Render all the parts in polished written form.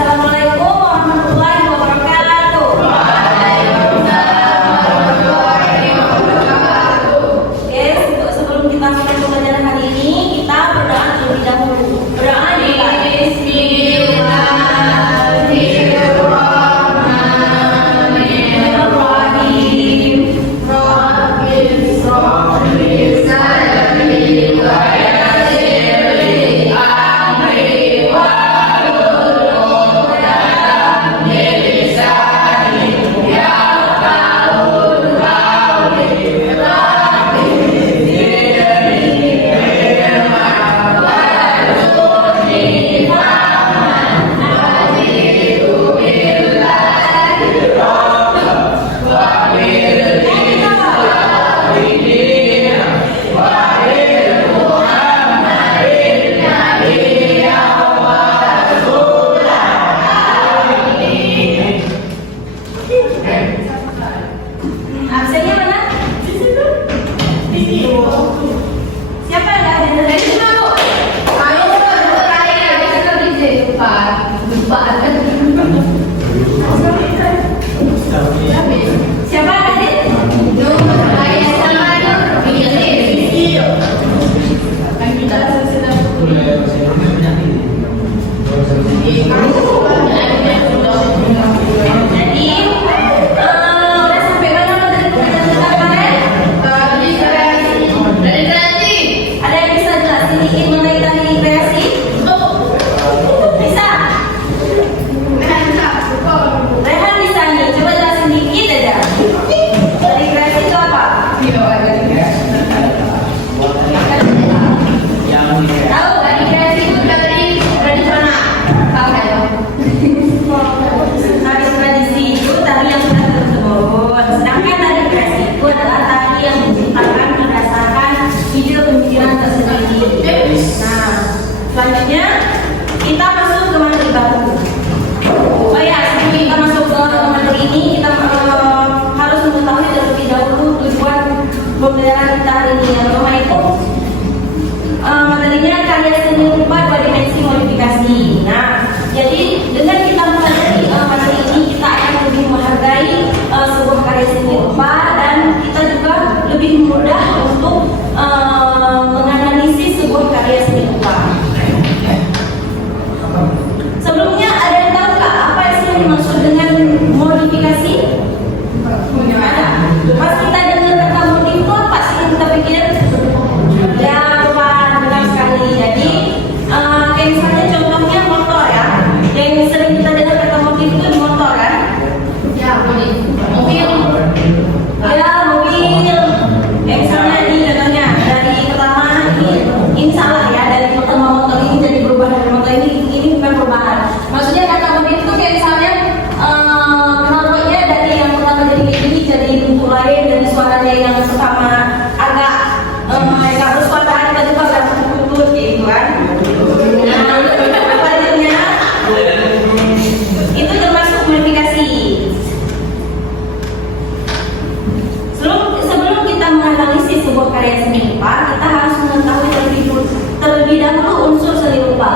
Assalamualaikum warahmatullahi wabarakatuh. Waalaikumsalam warahmatullahi wabarakatuh. Oke, sebelum kita mulai pelajaran hari ini, kita berdoa terlebih dahulu. Berdoa di Bismillahirrahmanirrahim. Rabbil sholli sadri wa yassirli amri wahlul 'uqdatam min lisani yafqahu qawli. Rabbi zidni ilman warzuqni fahman azidu billahi rabban wa birri walidina wa bir Muhammadin nabiyya wa rasulah. Amin. Absennya mana? Di situ. Di situ. Siapa yang ada dari situ? Ayo saya bisa DJ lupa. Siapa yang ada? Nur saya sama Nur pilih. Kan kita sudah jadi udah sampai mana tadi pelajaran kita kemarin? Tadi kreasi. Ada yang bisa jelasin dikit mengenai tadi kreasi? Bisa? Rehan bisa nih, coba jelasin dikit aja. Tadi kreasi itu apa? Tahu? Tadi kreasi itu dari tradisional. Tahu nggak ya? Tradisi itu tari yang sudah terbentuk. Sedangkan tari kreasi itu adalah tari yang diciptakan berdasarkan ide pemikiran tersendiri. Nah, selanjutnya kita masuk ke materi baru. Oh ya, sebelum kita masuk ke materi ini, kita harus mengetahui terlebih dahulu tujuan pembelajaran kita hari ini. Yang pertama itu materinya karya seni rupa 2 dimensi modifikasi. Nah, jadi dengan kita mempelajari materi ini, kita akan lebih menghargai sebuah karya seni rupa dan kita juga lebih mudah untuk menganalisis sebuah karya seni rupa. Sebelumnya ada yang tahu nggak apa yang dimaksud dengan modifikasi? Ada. Pas kita dengar kata modif itu apa sih yang kita pikir? Ya, benar sekali. Jadi kayak misalnya contohnya motor ya, yang sering kita dengar kata modif itu di motor kan? Ya, modif. Mobil. Ya, mobil. Kayak misalnya ini contohnya dari pertama ini salah ya, dari pertama motor ini jadi berubah dari motor ini bukan perubahan. Maksudnya kata modif itu kayak misalnya knalpotnya dari yang pertama jadi kayak gini jadi bentuk lain, dari suaranya yang pertama agak bersuara tiba-tiba agak putus gitu kan. Nah, selanjutnya itu termasuk modifikasi. Sebelum kita menganalisis sebuah karya seni rupa, kita harus mengetahui terlebih dahulu unsur seni rupa.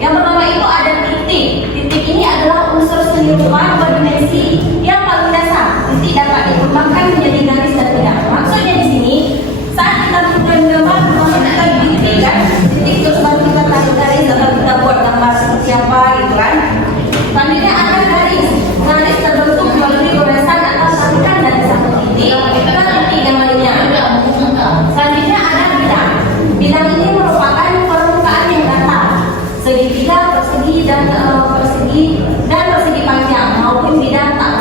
Yang pertama itu ada titik. Titik ini adalah unsur seni rupa 2 dimensi yang paling dasar. Titik dapat dikembangkan menjadi garis dan tidak. Maksudnya di sini saat kita membuat gambar, kita titik kan, titik terus baru kita tarik garis atau kita buat gambar seperti apa gitu kan. Selanjutnya ada garis. Garis terbentuk melalui goresan atau tarikan dari satu titik ke titik yang lainnya. Selanjutnya ada bidang. Bidang ini merupakan permukaan yang datar, segitiga, persegi dan persegi panjang maupun bidang tak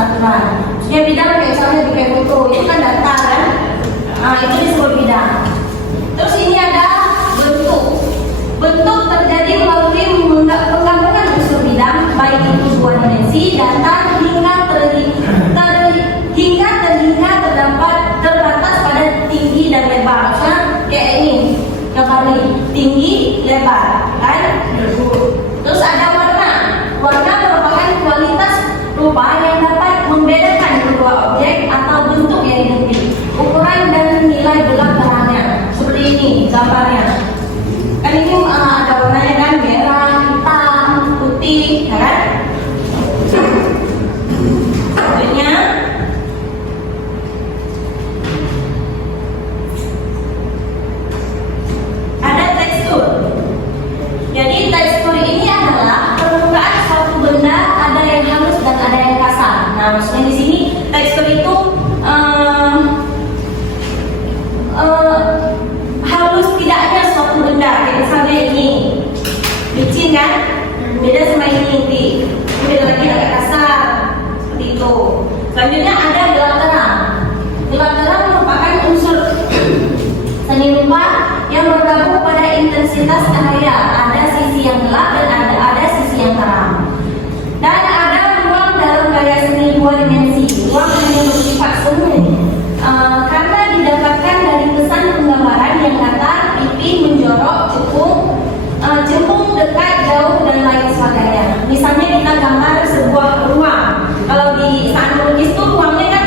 Misalnya kita gambar sebuah ruang. Kalau di saat melukis itu ruangnya kan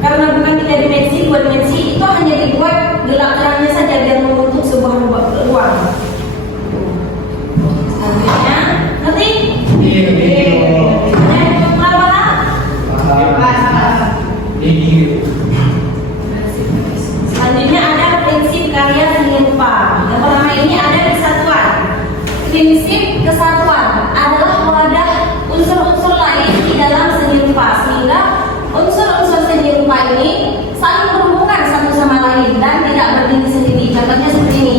karena bukan 3 dimensi, 2 dimensi, itu hanya dibuat gelap terangnya saja biar membentuk sebuah ruang. Selanjutnya, nanti selanjutnya ada prinsip karya seni rupa. Yang pertama ini ada kesatuan. Prinsip kesatuan adalah wadah unsur-unsur lain di dalam seni rupa, sehingga unsur-unsur seni rupa ini saling berhubungan satu sama lain dan tidak berdiri sendiri. Contohnya seperti ini.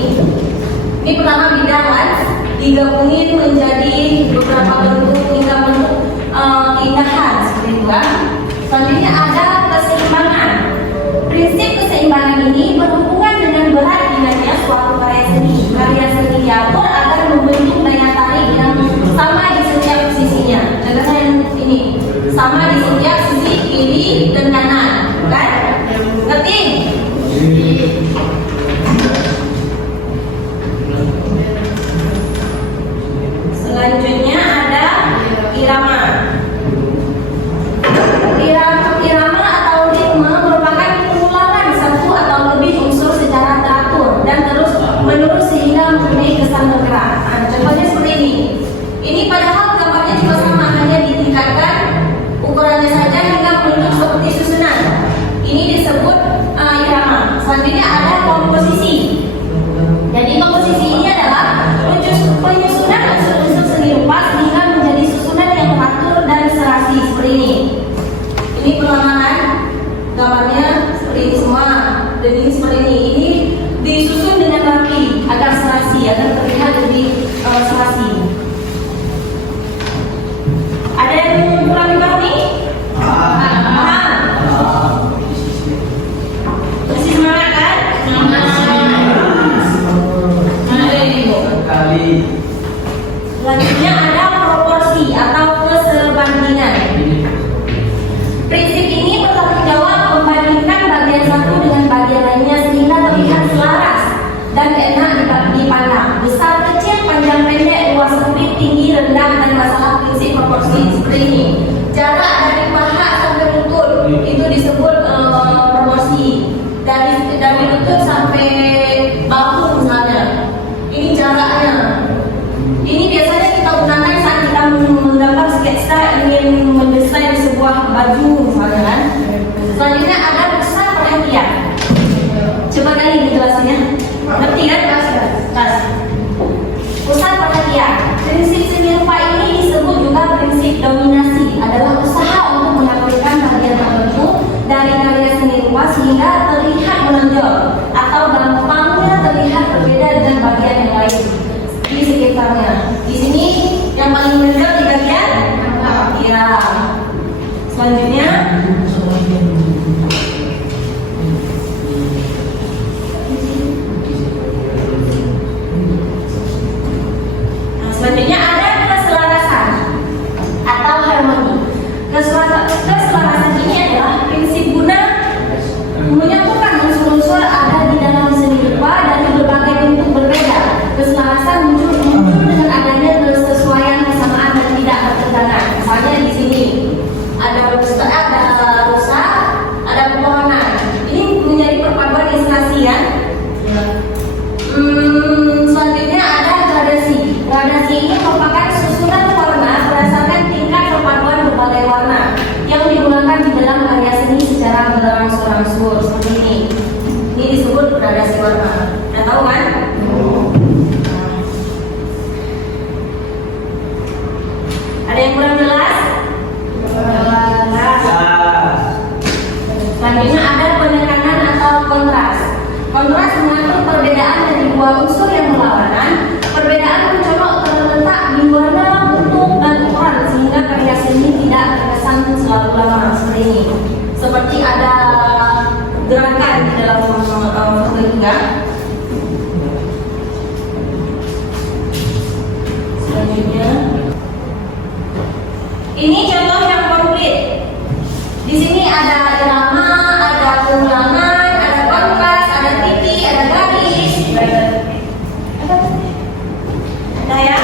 Ini pertama bidang kan, digabungin menjadi beberapa bentuk hingga bentuk keindahan seperti itu kan. Selanjutnya ada keseimbangan. Prinsip keseimbangan ini berhubungan dengan berat ringannya suatu karya seni. Karya seni diatur agar membentuk daya tarik yang sama di setiap sisinya. Contohnya yang ini, sama di setiap sisi kiri dan kanan, kan? Ngerti? Selanjutnya ada irama. Irama atau ritme merupakan pengulangan satu atau lebih unsur secara teratur dan terus menerus sehingga mempunyai kesan bergerak. Nah, contohnya seperti ini. Ini padahal gambarnya juga sama, hanya ditingkatkan ukurannya saja hingga membentuk seperti susunan. Ini disebut irama. Selanjutnya ada komposisi. Jadi komposisi ini adalah penyusunan unsur-unsur seni rupa sehingga menjadi susunan yang teratur dan serasi seperti ini. Ini perlawanan gambarnya seperti ini semua, dan ini seperti ini. Ini disusun dengan rapi agar serasi, agar terlihat lebih serasi. Ada yang kurang dipahami? Masih semangat kan? Selanjutnya ada proporsi atau kesebandingan. Prinsip ini bertanggung jawab membandingkan bagian satu dengan bagian lainnya sehingga terlihat selaras dan enak dipandang. Besar kecil, panjang pendek, luas sempit, tinggi rendah, dan masalah prinsip proporsi seperti ini. Jarak dari paha sampai lutut itu disebut proporsi. Dari lutut sampai bahu misalnya, ini jaraknya. Ini biasanya kita gunakan saat kita menggambar sketsa ingin mendesain sebuah baju misalnya kan. Selanjutnya ada pusat perhatian. Coba kali dijelasinnya. Ngerti kan? Kas. Pusat perhatian. Prinsip seni rupa ini disebut juga prinsip dominasi. Adalah usaha untuk menampilkan bagian tertentu dari karya seni rupa sehingga terlihat menonjol atau gampangnya terlihat berbeda dengan bagian yang lain di sekitarnya. Di sini yang paling menonjol di bagian kira. Selanjutnya ada keselarasan atau harmoni. Keselarasan ini adalah prinsip guna menyatukan unsur-unsur ada di dalam seni rupa dari berbagai bentuk berbeda. Keselarasan muncul dengan adanya kesesuaian, kesamaan dan tidak bertentangan. Misalnya di sini ada rusa, ada pepohonan. Ini menjadi perpaduan instansi kan? Selanjutnya ada gradasi. Gradasi ini merupakan susunan warna berdasarkan tingkat perpaduan berbagai warna yang digunakan di dalam karya seni secara berangsur-angsur seperti ini. Ini disebut gradasi warna. Nah, tahu kan? Ada yang kurang jelas? Selanjutnya ada penekanan atau kontras. Kontras mengatur perbedaan dari dua unsur yang berlawanan. Perbedaan mencolok terletak di warna, bentuk, dan ukuran sehingga karya seni tidak terkesan selalu lama seperti ini. Seperti ada gerakan di dalam foto ini kan? Selanjutnya, ini contoh yang konkret. Di sini ada irama, ada pengulangan, ada kontras, ada titik, ada garis. Ada ya?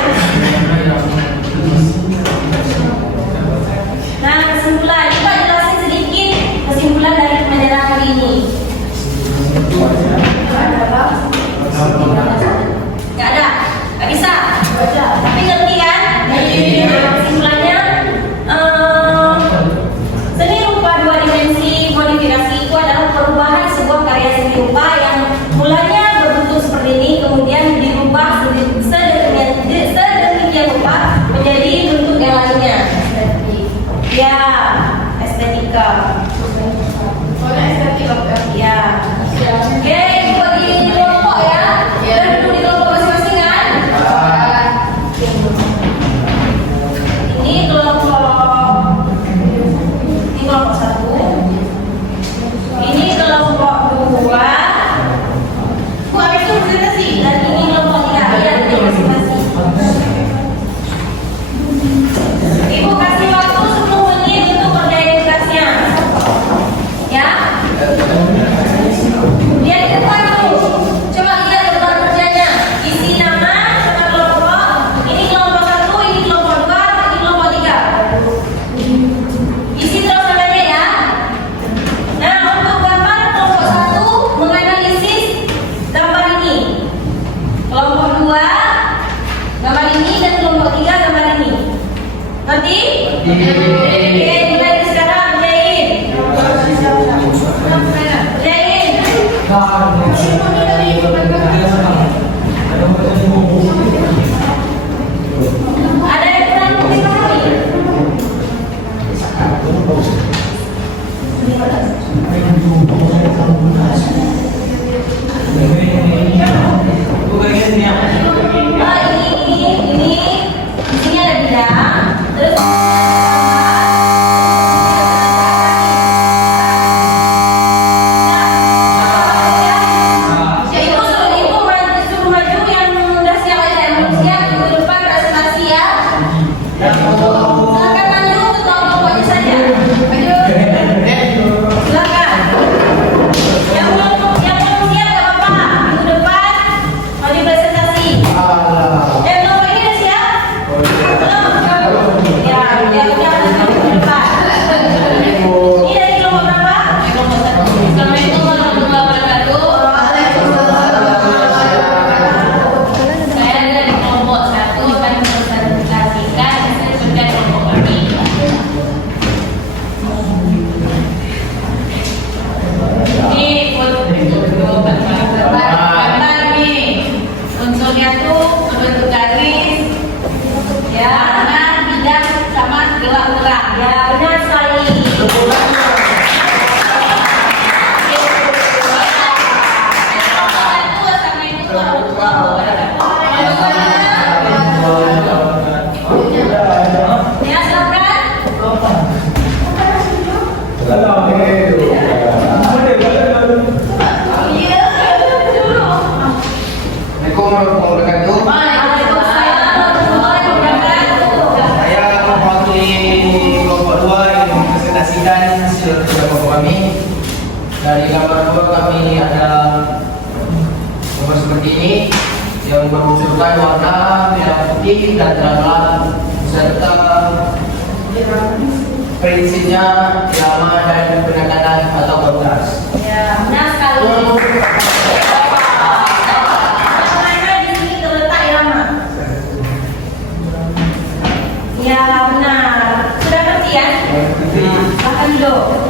Oke, mulai sekarang kerjain. Kerjain. Ada yang kurang dipahami? Ini sini ada bidang, terus ya ibu suruh maju yang udah siap aja, yang belum siap minggu depan presentasi ya. Silakan maju, ketua-ketuanya saja. Maju. Silakan. Yang belum siap nggak apa-apa. Minggu depan maju presentasi. Belum ini udah siap? Belum. Ya, udah minggu depan. Ini dari kelompok berapa? Assalamualaikum warahmatullahi wabarakatuh. Saya dari kelompok 1 akan mempresentasikan hasil kerja kelompok kami. Ini gambar nih. Unsurnya tuh berbentuk garis. Ya, nah, bidang sama gerak-gerak. Ya, benar sekali. Ya, silakan. Iya, dulu. Saya mewakili kelompok 2 yang mempresentasikan hasil kerja kelompok kami. Dari gambar 2 kami ada gambar seperti ini yang menunjukkan warna merah putih dan terang serta prinsipnya irama dan penekanan atau kontras. Ya, benar sekali. Karena di sini terletak irama. Ya, benar. Sudah ngerti ya? Silahkan duduk.